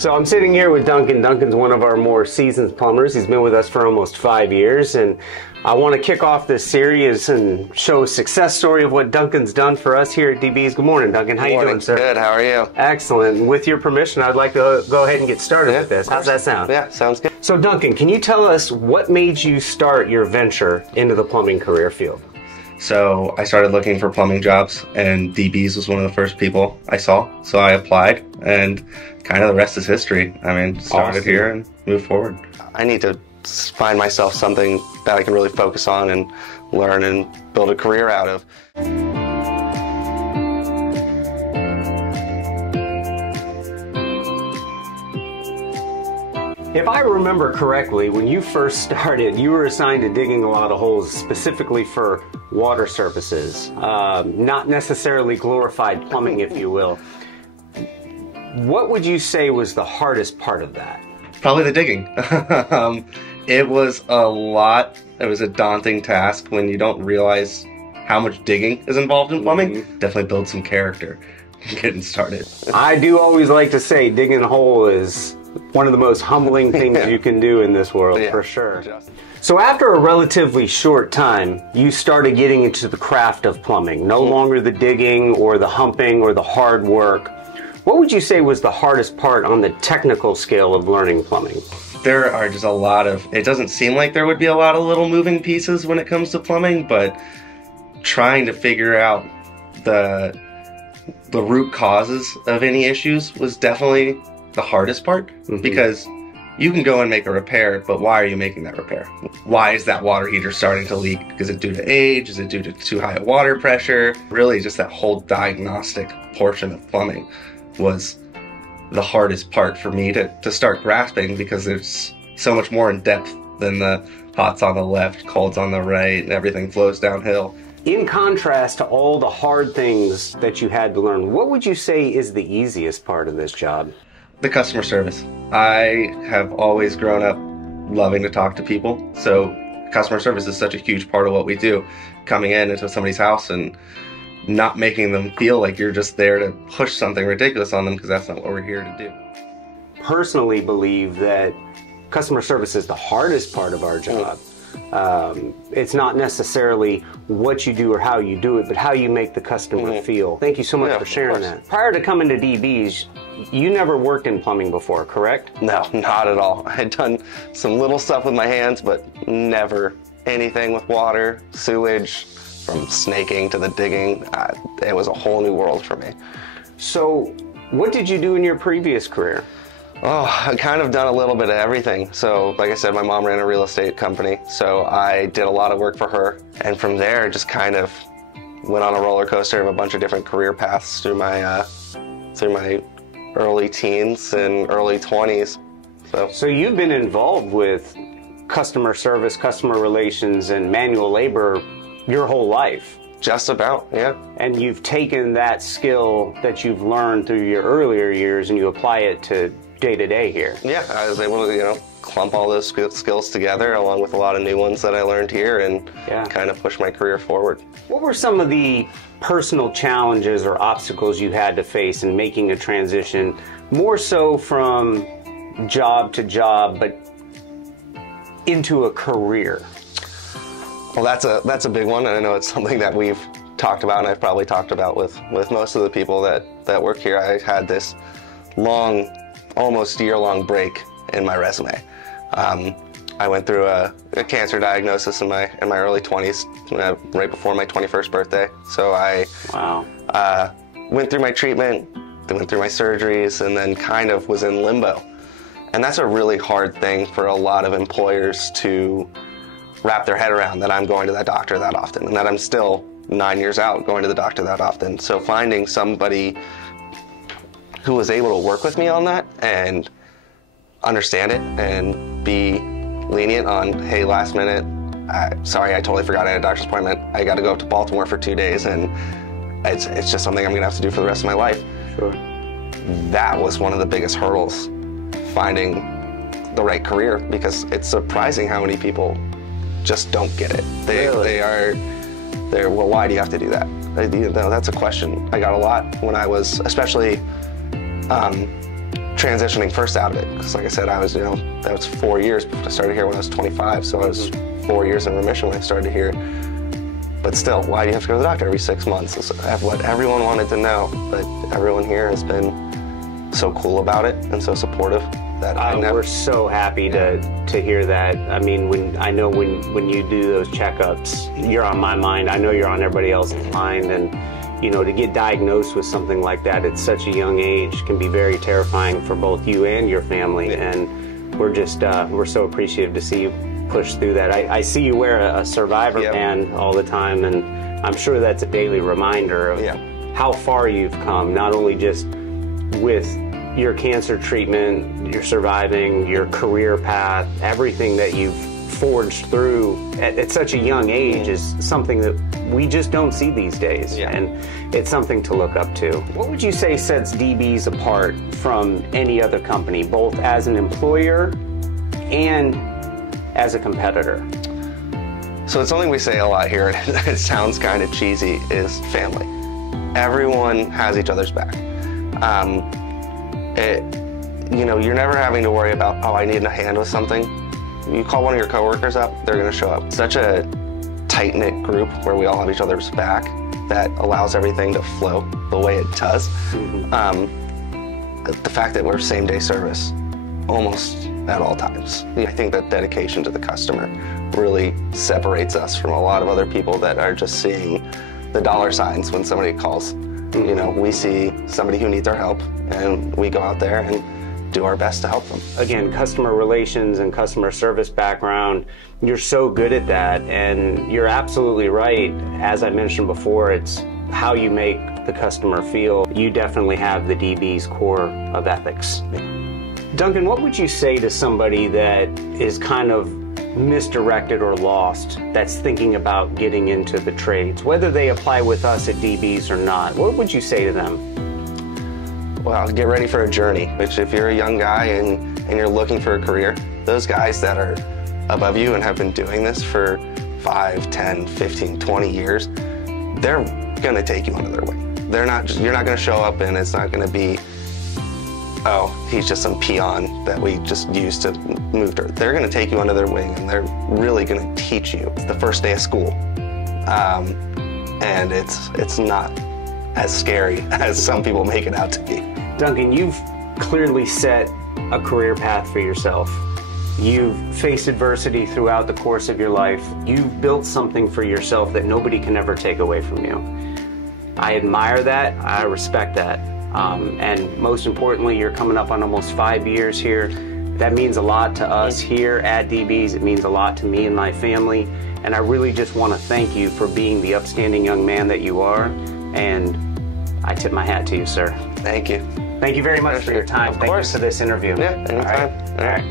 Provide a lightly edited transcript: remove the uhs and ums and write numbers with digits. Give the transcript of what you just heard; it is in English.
So I'm sitting here with Duncan. Duncan's one of our more seasoned plumbers. He's been with us for almost 5 years, and I want to kick off this series and show a success story of what Duncan's done for us here at DB's. Good morning, Duncan. How you doing, sir? Good. How are you? Excellent. With your permission, I'd like to go ahead and get started with this. How's that sound? Yeah, sounds good. So, Duncan, can you tell us what made you start your venture into the plumbing career field? So I started looking for plumbing jobs, and DB's was one of the first people I saw. So I applied, and kind of the rest is history. I mean, started here and moved forward. I need to find myself something that I can really focus on and learn and build a career out of. If I remember correctly, when you first started, you were assigned to digging a lot of holes specifically for water services, not necessarily glorified plumbing, if you will. What would you say was the hardest part of that? Probably the digging. It was a lot. It was a daunting task when you don't realize how much digging is involved in plumbing. Definitely build some character getting started. I do always like to say digging a hole is one of the most humbling things you can do in this world, for sure. So after a relatively short time, you started getting into the craft of plumbing. No longer the digging or the humping or the hard work. What would you say was the hardest part on the technical scale of learning plumbing? There are just a lot of, it doesn't seem like there would be a lot of little moving pieces when it comes to plumbing, but trying to figure out the root causes of any issues was definitely the hardest part, because you can go and make a repair, but why are you making that repair? Why is that water heater starting to leak? Is it due to age? Is it due to too high a water pressure? Really just that whole diagnostic portion of plumbing was the hardest part for me to start grasping, because there's so much more in depth than the hot's on the left, cold's on the right, and everything flows downhill. In contrast to all the hard things that you had to learn, what would you say is the easiest part of this job? The customer service. I have always grown up loving to talk to people, so customer service is such a huge part of what we do. Coming into somebody's house and not making them feel like you're just there to push something ridiculous on them, because that's not what we're here to do. Personally believe that customer service is the hardest part of our job. It's not necessarily what you do or how you do it, but how you make the customer feel. Thank you so much for sharing that. Prior to coming to DB's, you never worked in plumbing before, correct? No, not at all. I had done some little stuff with my hands, but never anything with water, sewage, from snaking to the digging. It was a whole new world for me. So what did you do in your previous career? Oh, I kind of done a little bit of everything. So, like I said, my mom ran a real estate company, so I did a lot of work for her. And from there, just kind of went on a roller coaster of a bunch of different career paths through my early teens and early 20s. So you've been involved with customer service, customer relations, and manual labor your whole life? Just about, yeah. And you've taken that skill that you've learned through your earlier years and you apply it to day-to-day here. Yeah, I was able to, clump all those skills together along with a lot of new ones that I learned here and kind of push my career forward. What were some of the personal challenges or obstacles you had to face in making a transition, more so from job to job, but into a career? Well, that's a big one, and I know it's something that we've talked about, and I've probably talked about with most of the people that work here. I had this long, almost year-long break in my resume. I went through a cancer diagnosis in my early 20s, right before my 21st birthday. So I went through my treatment, then went through my surgeries, and then kind of was in limbo. And that's a really hard thing for a lot of employers to wrap their head around, that I'm going to that doctor that often, and that I'm still 9 years out going to the doctor that often. So finding somebody who was able to work with me on that and understand it and be lenient on, hey, last minute, sorry, I totally forgot I had a doctor's appointment. I got to go up to Baltimore for 2 days, and it's just something I'm going to have to do for the rest of my life. Sure. That was one of the biggest hurdles, finding the right career, because it's surprising how many people just don't get it. They're, well, why do you have to do that? That's a question I got a lot when I was, especially transitioning first out of it. Because like I said, I was, that was 4 years. I started here when I was 25, so I was 4 years in remission when I started here. But still, why do you have to go to the doctor every 6 months? It's what everyone wanted to know, but everyone here has been so cool about it and so supportive. That we're so happy to hear that. I mean, when you do those checkups, you're on my mind. I know you're on everybody else's mind, and to get diagnosed with something like that at such a young age can be very terrifying for both you and your family. And we're just we're so appreciative to see you push through that. I see you wear a survivor band all the time, and I'm sure that's a daily reminder of how far you've come, not only just with your cancer treatment, your surviving, your career path, everything that you've forged through at such a young age is something that we just don't see these days, and it's something to look up to. What would you say sets DB's apart from any other company, both as an employer and as a competitor? So it's something we say a lot here, and it sounds kind of cheesy, is family. Everyone has each other's back. You're never having to worry about, oh, I need a hand with something. You call one of your coworkers up, they're going to show up. Such a tight-knit group where we all have each other's back that allows everything to flow the way it does. The fact that we're same-day service almost at all times. I think that dedication to the customer really separates us from a lot of other people that are just seeing the dollar signs when somebody calls. We see somebody who needs our help, and we go out there and do our best to help them. Again, customer relations and customer service background, you're so good at that, and you're absolutely right. As I mentioned before, it's how you make the customer feel. You definitely have the DB's core of ethics. Duncan, what would you say to somebody that is kind of misdirected or lost, that's thinking about getting into the trades, whether they apply with us at DB's or not? What would you say to them? Well, get ready for a journey. Which, if you're a young guy and you're looking for a career, those guys that are above you and have been doing this for 5, 10, 15, 20 years, they're going to take you under their wing. You're not going to show up and it's not going to be, oh, he's just some peon that we just used to move dirt. They're going to take you under their wing, and they're really going to teach you. It's the first day of school, and it's not as scary as some people make it out to be. Duncan, you've clearly set a career path for yourself. You've faced adversity throughout the course of your life. You've built something for yourself that nobody can ever take away from you. I admire that. I respect that. And most importantly, you're coming up on almost 5 years here. That means a lot to us here at DB's. It means a lot to me and my family. And I really just want to thank you for being the upstanding young man that you are. And I tip my hat to you, sir. Thank you. Thank you very much for your time. Thank you for this interview. Yeah, anytime. All right.